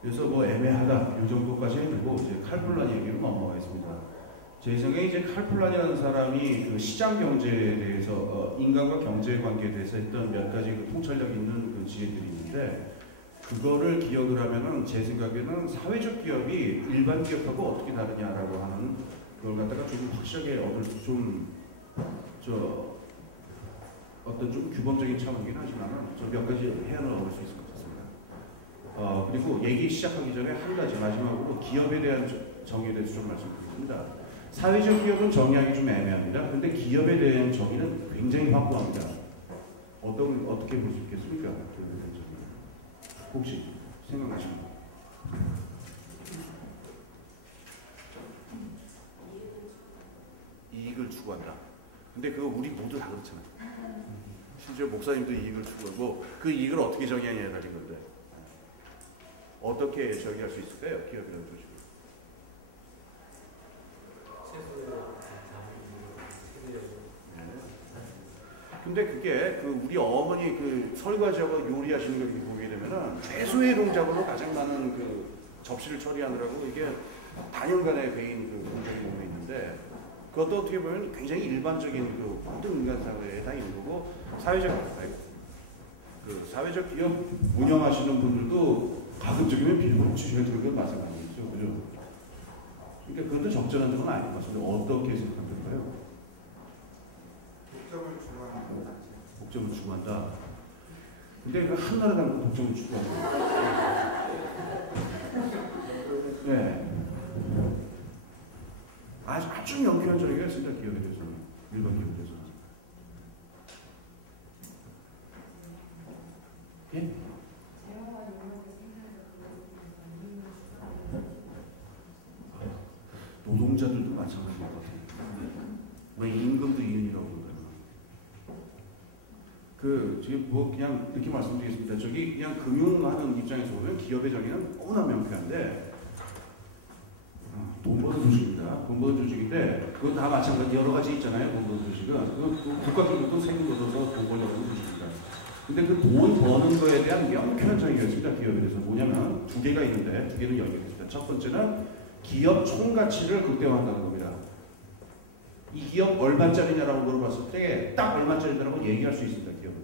그래서 뭐 애매하다 이 정도까지 해두고 이제 칼플란 얘기로 넘어가겠습니다. 제 생각에 이제 칼플란이라는 사람이 그 시장 경제에 대해서 인간과 경제의 관계에 대해서 했던 몇 가지 그 통찰력 있는 그 지혜들이 있는데 그거를 기억을 하면은 제 생각에는 사회적 기업이 일반 기업하고 어떻게 다르냐라고 하는 그걸 갖다가 좀 확실하게 얻을 어떤 좀 규범적인 차원이긴 하지만은 좀 몇 가지 해안을 얻을 수 있을 것 같습니다. 그리고 얘기 시작하기 전에 한 가지 마지막으로 기업에 대한 정의에 대해서 좀 말씀드리겠습니다. 사회적 기업은 정의하기 좀 애매합니다. 근데 기업에 대한 정의는 굉장히 확고합니다. 어떻게 볼 수 있겠습니까? 혹시 생각나시는 거? 이익을 추구한다. 근데 그거 우리 모두 다 그렇잖아요. 심지어 목사님도 이익을 추구하고 그 이익을 어떻게 정의하냐에 달린 건데 어떻게 정의할 수 있을까요? 기업이라는 조직을. 근데 그게 그 우리 어머니 그 설거지하고 요리하시는 걸 보게 되면은 최소의 동작으로 가장 많은 그 접시를 처리하느라고 이게 단연간의 배인 그 공정이 몸에 있는데 그것도 어떻게 보면 굉장히 일반적인 그 모든 인간 사회에 다 있는 거고 사회적 기업 운영하시는 분들도 가급적이면 빌보드 주셔야 되는 건 마찬가지죠, 그죠? 그러니까 그것도 적절한 점은 아닌 것 같습니다. 어떻게 생각할까요? 독점을 추구한다. 근데 그 한나라당 독점을 추구하죠. 네. 아주 명쾌한 저희가 있습니다. 기업에 대해서는. 일반 기업에 대해서는. 예? 노동자들도 마찬가지인 것 같아요. 왜 임금도 이윤이라고 그러나요? 지금 뭐 그냥 이렇게 말씀드리겠습니다. 저기 그냥 금융하는 입장에서 보면 기업의 정의는 너무나 명쾌한데 돈 버는 조직입니다. 돈 버는 조직인데 그건 다 마찬가지 여러 가지 있잖아요. 돈 버는 조직은 국가기금도 세금 걷어서 돈 벌려고 하는 조직입니다. 근데 그 돈 버는 거에 대한 명쾌한 정의가 있습니다. 기업에 대해서 뭐냐면 두 개가 있는데 두 개는 여기가 있습니다. 첫 번째는 기업 총가치를 극대화한다는 겁니다. 이 기업 얼마짜리냐라고 물어봤을 때 딱 얼마짜리냐라고 얘기할 수 있습니다. 기업은.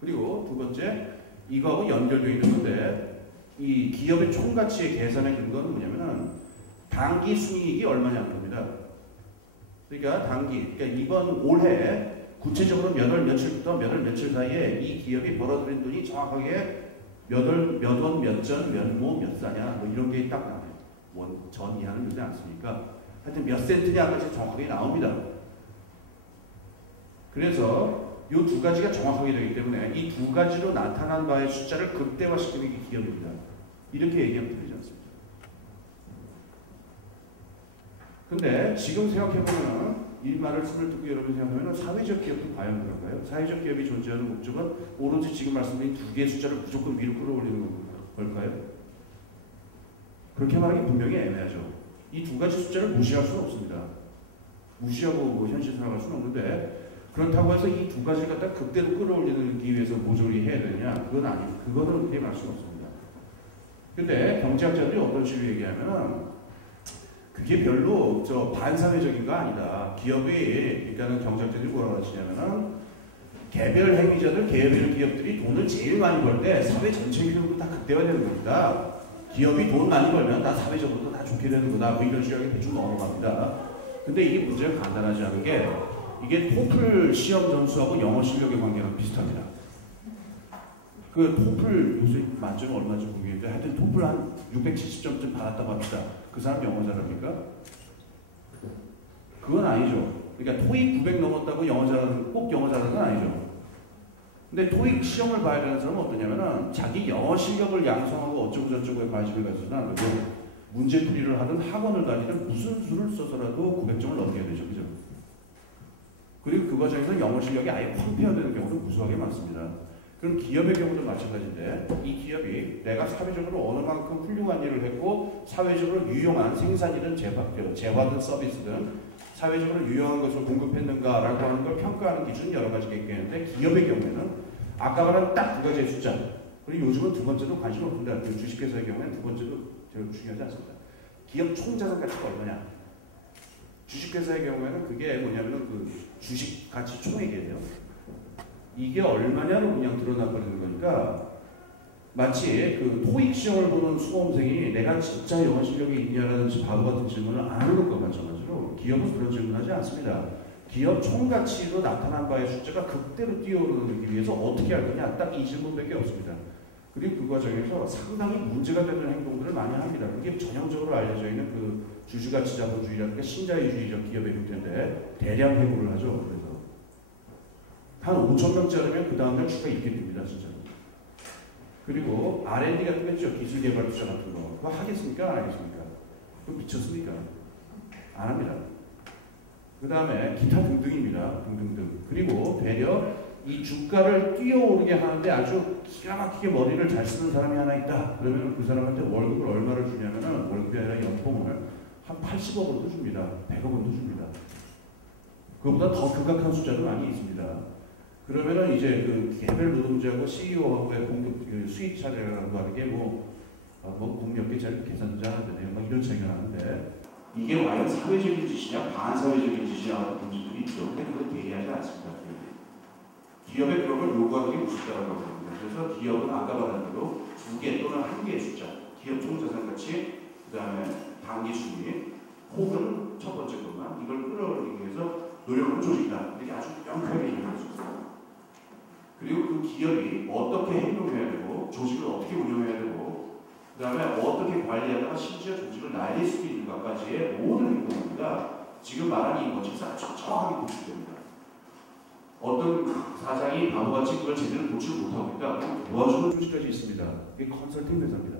그리고 두 번째 이거하고 연결되어 있는 건데 이 기업의 총가치의 계산의 근거는 뭐냐면은 당기 순이익이 얼마냐는 겁니다. 그러니까 그러니까 이번 올해 구체적으로 몇 월 며칠부터 몇 월 며칠 사이에 이 기업이 벌어들인 돈이 정확하게 몇 원, 몇 전, 몇 모, 몇 사냐 뭐 이런 게 딱 나와요. 전 이하는 그러지 않습니까? 하여튼 몇 센트냐까지 정확하게 나옵니다. 그래서 이 두 가지가 정확하게 되기 때문에 이 두 가지로 나타난 바의 숫자를 극대화시키는 게 기업입니다. 이렇게 얘기하면 되지 않습니까? 근데 지금 생각해보면 이 말씀을 듣고 여러분 생각하면 사회적 기업도 과연 그런가요? 사회적 기업이 존재하는 목적은 오로지 지금 말씀드린 두 개의 숫자를 무조건 위로 끌어올리는 걸까요? 그렇게 말하기 분명히 애매하죠. 이 두 가지 숫자를 무시할 수는 없습니다. 무시하고 뭐 현실 생활할 수는 없는데 그렇다고 해서 이 두 가지를 갖다 극대로 끌어올리기 위해서 모조리 해야 되냐? 그건 아니고 그거는 그렇게 말 수가 없습니다. 근데 경제학자들이 어떤 식으로 얘기하면은 그게 별로 반사회적인가 아니다. 기업이 그러니까는 경제학자들이 뭐라고 하시냐면은 개별 행위자들, 개별 기업들이 돈을 제일 많이 벌 때 사회 전체 기업도 다 극대화되는 겁니다. 기업이 돈 많이 벌면 다 사회적으로도 다 좋게 되는 거다. 뭐 이런 식으로 대충 넘어갑니다. 근데 이게 문제가 간단하지 않은 게 이게 토플 시험 점수하고 영어 실력의 관계랑 비슷합니다. 그 토플 요새 만점이 얼마인지 모르겠는데 하여튼 토플 한 670점쯤 받았다고 합시다. 그 사람 영어 잘합니까? 그건 아니죠. 그러니까 토익 900 넘었다고 꼭 영어 잘하는 건 아니죠. 근데 토익 시험을 봐야 되는 사람은 어떠냐면은 자기 영어 실력을 양성하고 어쩌고 저쩌고에 관심을 가지서는 안 되고 문제풀이를 하든 학원을 다니든 무슨 수를 써서라도 900점을 넘겨야 되죠. 그죠? 그리고 그 과정에서 영어 실력이 아예 황폐화되는 경우도 무수하게 많습니다. 그럼 기업의 경우도 마찬가지인데 이 기업이 내가 사회적으로 어느 만큼 훌륭한 일을 했고 사회적으로 유용한 생산이든 재화든 서비스든 사회적으로 유용한 것을 공급했는가라고 하는 걸 평가하는 기준은 여러 가지가 있겠는데 기업의 경우에는 아까 말한 딱 두 가지의 숫자 그리고 요즘은 두 번째도 관심 없습니다. 그 주식회사의 경우에는 두 번째도 별로 중요하지 않습니다. 기업 총자산 가치가 얼마냐. 주식회사의 경우에는 그게 뭐냐면은 그 주식 가치 총액이에요. 이게 얼마냐로 그냥 드러나버리는 거니까 마치 그 토익 시험을 보는 수험생이 내가 진짜 영어 실력이 있냐라는 바보 같은 질문을 안 하는 것과 마찬가지로 기업은 그런 질문하지 않습니다. 기업 총가치로 나타난 바의 숫자가 극대로 뛰어오르기 위해서 어떻게 할 거냐 딱 이 질문밖에 없습니다. 그리고 그 과정에서 상당히 문제가 되는 행동들을 많이 합니다. 이게 전형적으로 알려져 있는 그 주주가치 자본주의라든가 신자유주의적 기업의 형태인데 대량 해고를 하죠. 그래서 한 5,000명짜리면 그 다음날 주가 있게 됩니다. 진짜. 그리고 R&D 같은 거 있죠. 기술개발 투자 같은 거. 그거 하겠습니까? 안 하겠습니까? 그거 미쳤습니까? 안 합니다. 그 다음에 기타 등등입니다. 등등등. 그리고 되려 이 주가를 뛰어오르게 하는데 아주 기가 막히게 머리를 잘 쓰는 사람이 하나 있다. 그러면 그 사람한테 월급을 얼마를 주냐면은 월급이 아니라 연봉을 한 80억 원도 줍니다. 100억 원도 줍니다. 그보다 더 극악한 숫자도 많이 있습니다. 그러면은 이제 그 개별 노동자하고 CEO하고의 공급 그 수익 차례라고 하는 게 뭐 공력계 자리 계산도 잘하는데요. 막 이런 차이가 나는데 이게 과연 사회적인 짓이냐 반사회적인 짓이냐 하는 문제들이 있죠. 근데 그건 대의하지 않습니다. 기업의 그런 걸 요구하는 게 우습다라고 합니다. 그래서 기업은 아까 말한 대로 2개 또는 1개의 숫자, 기업 총자산 가치, 그 다음에 단기 순이익, 혹은 첫 번째 것만 이걸 끌어올리기 위해서 노력을 조직이다. 이렇게 아주 명확하게 얘기할 수 있습니다. 그리고 그 기업이 어떻게 행동해야 되고, 조직을 어떻게 운영해야 되고, 그 다음에 어떻게 관리하다가 심지어 조직을 날릴 수 있는 것까지의 모든 행동입니다. 지금 말한 이 것에서 정확하게 구축됩니다. 어떤 사장이 바보같이 그걸 제대로 고치지 못하고 있다. 도와주는 조직까지 있습니다. 이게 컨설팅 회사입니다.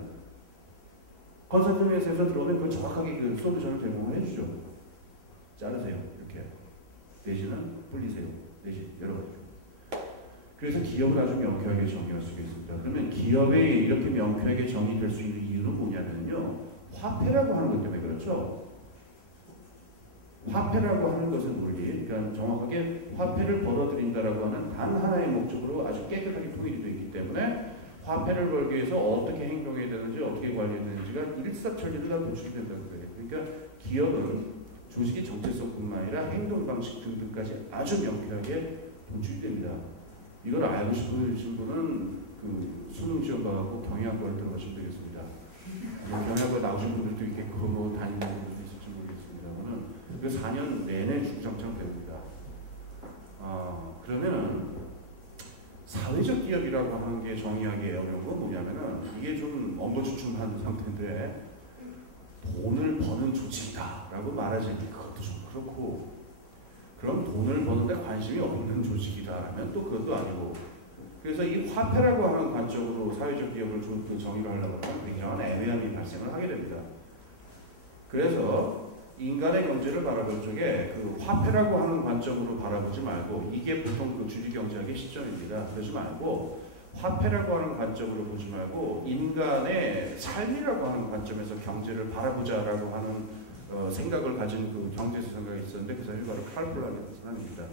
컨설팅 회사에서 들어오면 그걸 정확하게 그 솔루션을 제공을 해주죠. 자르세요. 이렇게. 내지는 불리세요. 내지 여러 가지. 그래서 기업을 아주 명쾌하게 정의할 수가 있습니다. 그러면 기업이 이렇게 명쾌하게 정의될 수 있는 이유는 뭐냐면요. 화폐라고 하는 것 때문에 그렇죠. 화폐라고 하는 것은 우리 그러니까 정확하게 화폐를 벌어들인다라고 하는 단 하나의 목적으로 아주 깨끗하게 통일이 되어 있기 때문에 화폐를 벌기 위해서 어떻게 행동해야 되는지 어떻게 관리해야 되는지가 일사천리로 다 노출이 된다는 거예요. 그러니까 기업은 조직의 정체성뿐만 아니라 행동 방식 등등까지 아주 명쾌하게 노출됩니다. 이걸 알고 싶으신 분은 그 수능 시험 봐갖고 경영학과를 들어가시면 되겠습니다. 경영학과 나오신 분들도 있겠고 뭐 다니는 분들도 있을지 모르겠습니다만은 그 4년 내내 중장창 배웁니다. 그러면은 사회적 기업이라고 하는 게 정의하기 어려운 건 뭐냐면은 이게 좀 엉거주춤한 상태인데 돈을 버는 조직이다라고 말하지 그것도 좀 그렇고 그럼 돈을 버는데 관심이 없는 조직이다라면 또 그것도 아니고 그래서 이 화폐라고 하는 관점으로 사회적 기업을 좀 정의를 하려고 하면 굉장한 애매함이 발생을 하게 됩니다. 그래서 인간의 경제를 바라볼 적에 그 화폐라고 하는 관점으로 바라보지 말고 이게 보통 그 주류경제학의 시점입니다. 그러지 말고 화폐라고 하는 관점으로 보지 말고 인간의 삶이라고 하는 관점에서 경제를 바라보자라고 하는 생각을 가진 그 경제수 생각이 있었는데 그 사람이 바로 칼 플라게트 사람입니다.